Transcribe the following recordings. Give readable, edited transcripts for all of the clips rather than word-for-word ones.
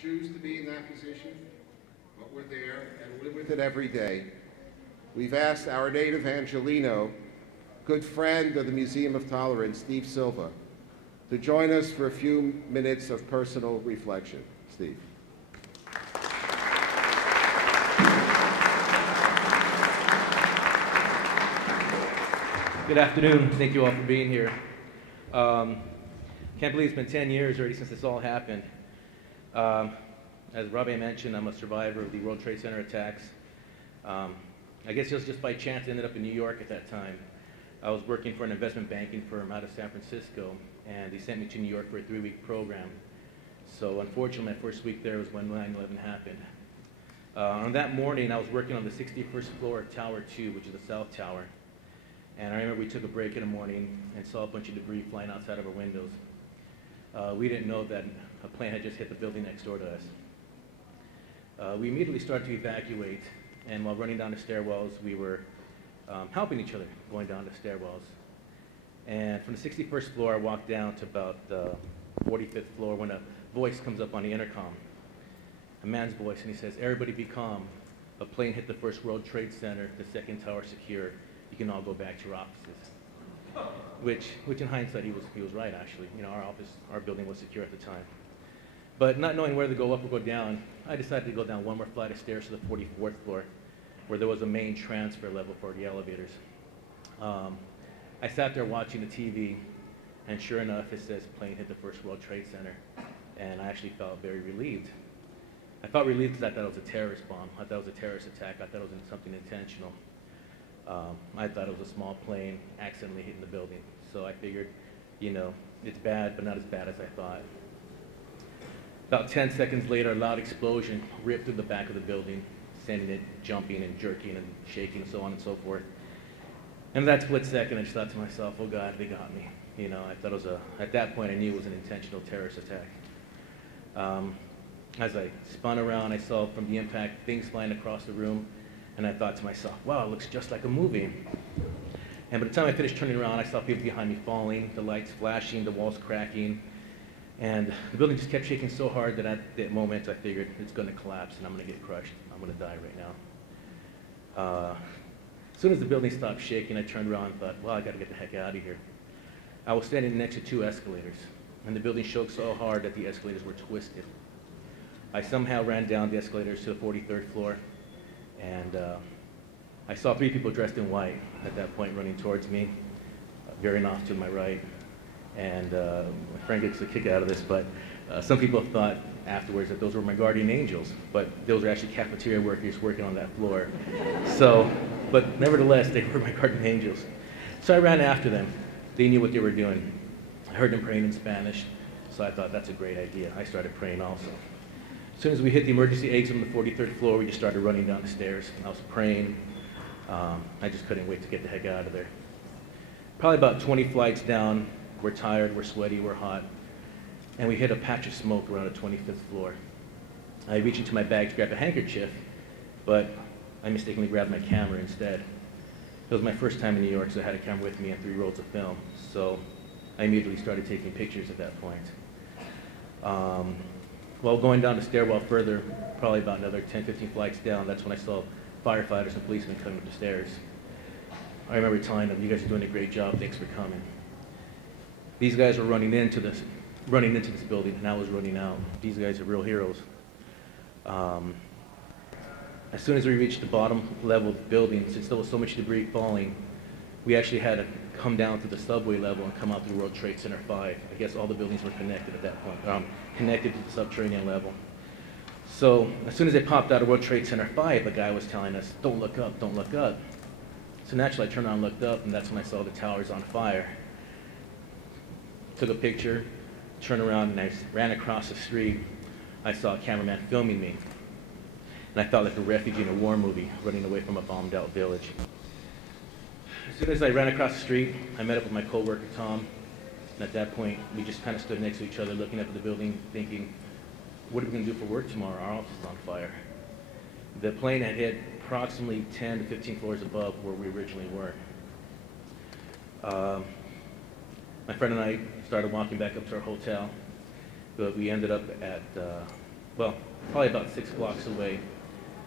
choose to be in that position, but we're there and live with it every day. We've asked our native Angelino, good friend of the Museum of Tolerance, Steve Silva, to join us for a few minutes of personal reflection. Steve. Good afternoon. Thank you all for being here. Can't believe it's been 10 years already since this all happened. As Robbie mentioned, I'm a survivor of the World Trade Center attacks. I guess it was just by chance I ended up in New York at that time. I was working for an investment banking firm out of San Francisco, and they sent me to New York for a 3-week program. So unfortunately, my first week there was when 9/11 happened. On that morning, I was working on the 61st floor of Tower 2, which is the South Tower. And I remember we took a break in the morning and saw a bunch of debris flying outside of our windows. We didn't know that a plane had just hit the building next door to us. We immediately started to evacuate, and while running down the stairwells, we were helping each other going down the stairwells. And from the 61st floor, I walked down to about the 45th floor when a voice comes up on the intercom, a man's voice, and he says, "Everybody be calm. A plane hit the first World Trade Center, the second tower secure. You can all go back to your offices." Which in hindsight, he was right, actually. You know, our building was secure at the time. But not knowing whether to go up or go down, I decided to go down one more flight of stairs to the 44th floor, where there was a main transfer level for the elevators. I sat there watching the TV, and sure enough, it says plane hit the first World Trade Center, and I actually felt very relieved. I felt relieved because I thought it was a terrorist bomb. I thought it was a terrorist attack. I thought it was something intentional. I thought it was a small plane accidentally hitting the building. So I figured, you know, it's bad, but not as bad as I thought. About 10 seconds later, a loud explosion ripped through the back of the building, sending it jumping and jerking and shaking and so on and so forth. And that split second, I just thought to myself, oh God, they got me. You know, I thought it was at that point, I knew it was an intentional terrorist attack. As I spun around, I saw from the impact things flying across the room. And I thought to myself, wow, it looks just like a movie. And by the time I finished turning around, I saw people behind me falling, the lights flashing, the walls cracking. And the building just kept shaking so hard that at that moment I figured it's going to collapse and I'm going to get crushed. I'm going to die right now. As soon as the building stopped shaking, I turned around and thought, well, I got to get the heck out of here. I was standing next to 2 escalators, and the building shook so hard that the escalators were twisted. I somehow ran down the escalators to the 43rd floor. And I saw 3 people dressed in white at that point running towards me, veering off to my right. And my friend gets a kick out of this, but some people thought afterwards that those were my guardian angels, but those were actually cafeteria workers working on that floor. So, but nevertheless, they were my guardian angels. So I ran after them. They knew what they were doing. I heard them praying in Spanish, so I thought that's a great idea. I started praying also. As soon as we hit the emergency exit on the 43rd floor, we just started running down the stairs. I was praying. I just couldn't wait to get the heck out of there. Probably about 20 flights down. We're tired, we're sweaty, we're hot. And we hit a patch of smoke around the 25th floor. I reached into my bag to grab a handkerchief, but I mistakenly grabbed my camera instead. It was my first time in New York, so I had a camera with me and 3 rolls of film. So I immediately started taking pictures at that point. While going down the stairwell further, probably about another 10, 15 flights down, that's when I saw firefighters and policemen coming up the stairs. I remember telling them, you guys are doing a great job, thanks for coming. These guys were running into this building, and I was running out. These guys are real heroes. As soon as we reached the bottom level of the building, since there was so much debris falling, we actually had to come down to the subway level and come out to World Trade Center 5. I guess all the buildings were connected at that point, connected to the subterranean level. So as soon as they popped out of World Trade Center 5, the guy was telling us, don't look up, don't look up. So naturally I turned around and looked up, and that's when I saw the towers on fire. Took a picture, turned around, and I ran across the street. I saw a cameraman filming me. And I felt like a refugee in a war movie, running away from a bombed out village. As soon as I ran across the street, I met up with my coworker, Tom. And at that point, we just kind of stood next to each other, looking up at the building, thinking, what are we going to do for work tomorrow? Our office is on fire. The plane had hit approximately 10 to 15 floors above where we originally were. My friend and I started walking back up to our hotel, but we ended up at well, probably about 6 blocks away,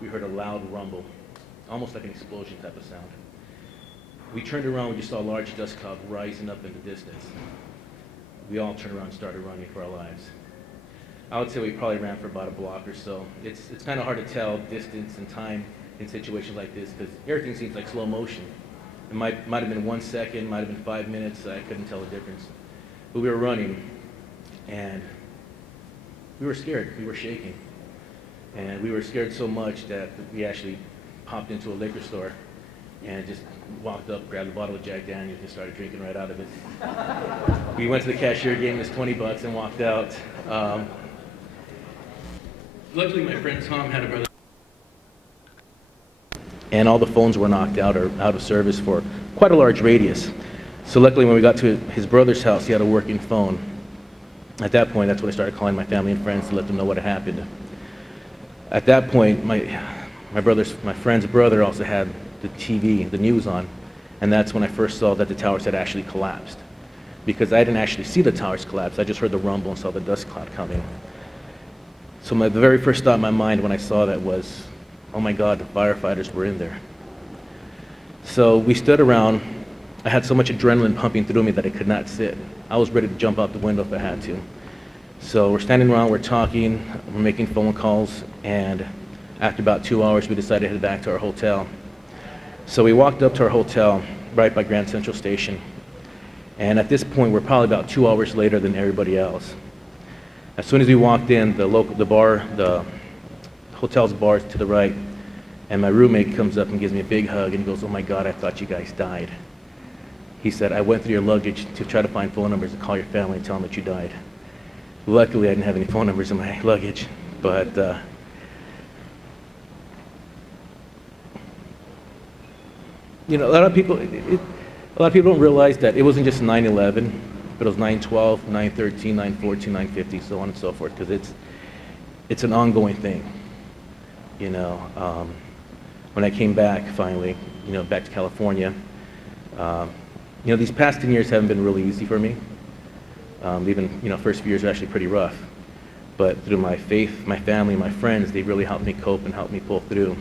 we heard a loud rumble, almost like an explosion type of sound. We turned around, we just saw a large dust cloud rising up in the distance. We all turned around and started running for our lives. I would say we probably ran for about a block or so. It's kind of hard to tell distance and time in situations like this because everything seems like slow motion. It might have been 1 second, might have been 5 minutes, I couldn't tell the difference. But we were running, and we were scared, we were shaking. And we were scared so much that we actually popped into a liquor store and just walked up, grabbed a bottle of Jack Daniels and started drinking right out of it. We went to the cashier, gave him his 20 bucks and walked out. Luckily, my friend Tom had a brother, and all the phones were knocked out or out of service for quite a large radius. So luckily, when we got to his brother's house, he had a working phone. At that point, that's when I started calling my family and friends to let them know what had happened. At that point, my friend's brother also had the TV, the news on, and that's when I first saw that the towers had actually collapsed. Because I didn't actually see the towers collapse, I just heard the rumble and saw the dust cloud coming. So the very first thought in my mind when I saw that was, oh my God, the firefighters were in there. So we stood around. I had so much adrenaline pumping through me that I could not sit. I was ready to jump out the window if I had to. So we're standing around, we're talking, we're making phone calls, and after about 2 hours, we decided to head back to our hotel. So we walked up to our hotel right by Grand Central Station, and at this point, we're probably about 2 hours later than everybody else. As soon as we walked in, the hotel's bar is to the right, and my roommate comes up and gives me a big hug, and he goes, "Oh my God, I thought you guys died." He said, "I went through your luggage to try to find phone numbers to call your family and tell them that you died." Luckily, I didn't have any phone numbers in my luggage, but you know, a lot of people don't realize that it wasn't just 9/11, but it was 9/12, 9/13, 9/14, 9/50, so on and so forth, because it's an ongoing thing. You know, when I came back finally, you know, back to California, you know, these past 10 years haven't been really easy for me. Even, you know, first few years are actually pretty rough. But through my faith, my family, my friends, they really helped me cope and helped me pull through.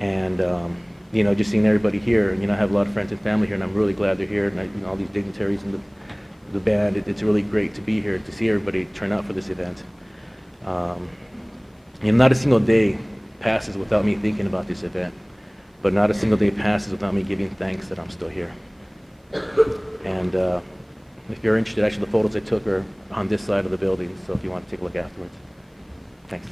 And, you know, just seeing everybody here, you know, I have a lot of friends and family here, and I'm really glad they're here, and you know, all these dignitaries and the band. It's really great to be here, to see everybody turn out for this event. You know, not a single day passes without me thinking about this event, but not a single day passes without me giving thanks that I'm still here. And if you're interested, actually the photos I took are on this side of the building, so if you want to take a look afterwards. Thanks.